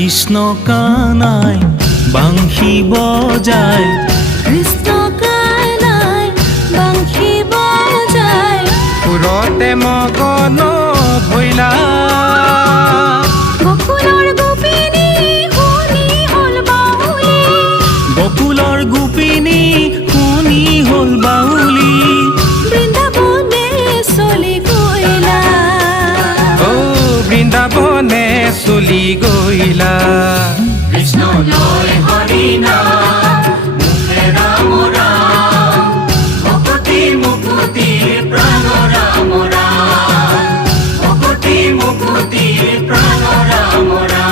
কৃষ্ণ কানাই বাংশী বজায়, কৃষ্ণ কানাই বাংশী বজায়, সুৰতে মগন ভৈলা। গকুলৰ গোপিনী শুনি হ'ল বাউলি, গকুলৰ গোপিনী শুনি হ'ল বাউলি। বৃন্দাবনে চলি গইলা, ও বৃন্দাবনে চলি গইলা। কৃষ্ণ লয় হৰি নাম, মুখে ৰাম ৰাম, ভকতি মুকুতি প্ৰাণ ৰাম ৰাম, ভকতি মুকুতি প্ৰাণ ৰাম ৰাম।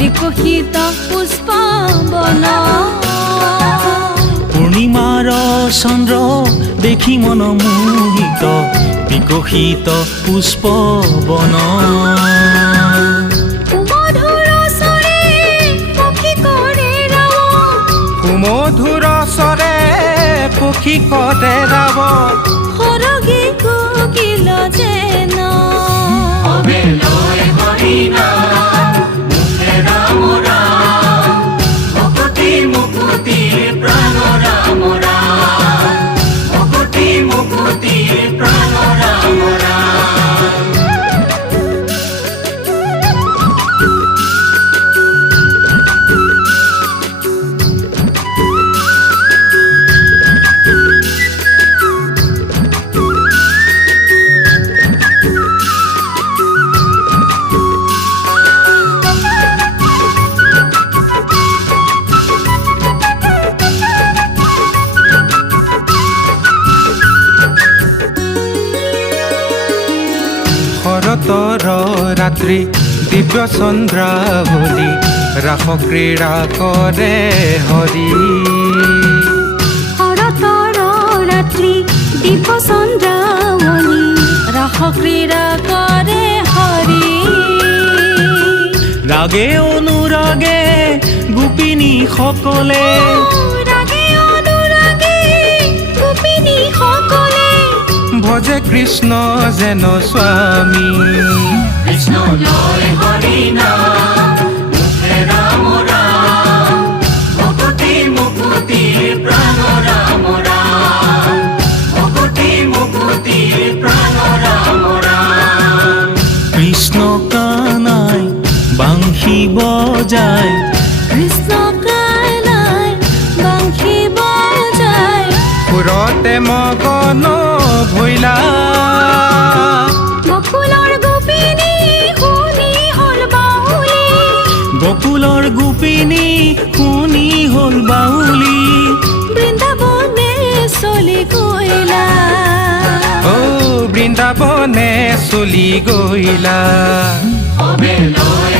বিকশিত পুষ্প বন, পূৰ্ণিমাৰ চন্দ্ৰ দেখি মন মোহিত, বিকশিত পুষ্প বন। সুমধুৰ স্বৰে পক্ষী কৰে ৰাৱ, সুমধুৰ স্বৰে পক্ষী কৰে ৰাৱ। সৰগী কোকিল যেন, অবে লয় হৰি নাম, মুখে ৰাম ৰাম, ভকতি মুকুতি প্ৰাণ ৰাম ৰাম, ভকতি মুকুতি প্ৰাণ ৰাম ৰাম। শৰতৰ ৰাত্ৰি দিব্য চন্দ্ৰাৱলী, ৰাস ক্ৰীড়া কৰে হৰি। শৰতৰ ৰাত্ৰি দীপ চন্দ্ৰাৱলী, ৰাস ক্ৰীড়া কৰে হৰি। ৰাগে অনুৰাগে গোপিনী সকলে, ৰাগে অনুৰাগে গোপিনী সকলে, ভজে কৃষ্ণ যেন স্বামী। কৃষ্ণ লয় হৰি নাম, মুখে ৰাম ৰাম, ভকতি মুকুতি প্ৰাণ ৰাম ৰাম, ভকতি মুকুতি প্ৰাণ ৰাম ৰাম। কৃষ্ণ কানাই বাংশী বজায়, কৃষ্ণ কানাই বাংশী বজায়, সুৰতে মগন ভৈলা। গকুলৰ গোপিনী শুনি হ'ল বাউলি, গকুলৰ গোপিনী শুনি হ'ল বাউলি। বৃন্দাবনে চলি গইলা, ও বৃন্দাবনে চলি গইলা। অবে লয়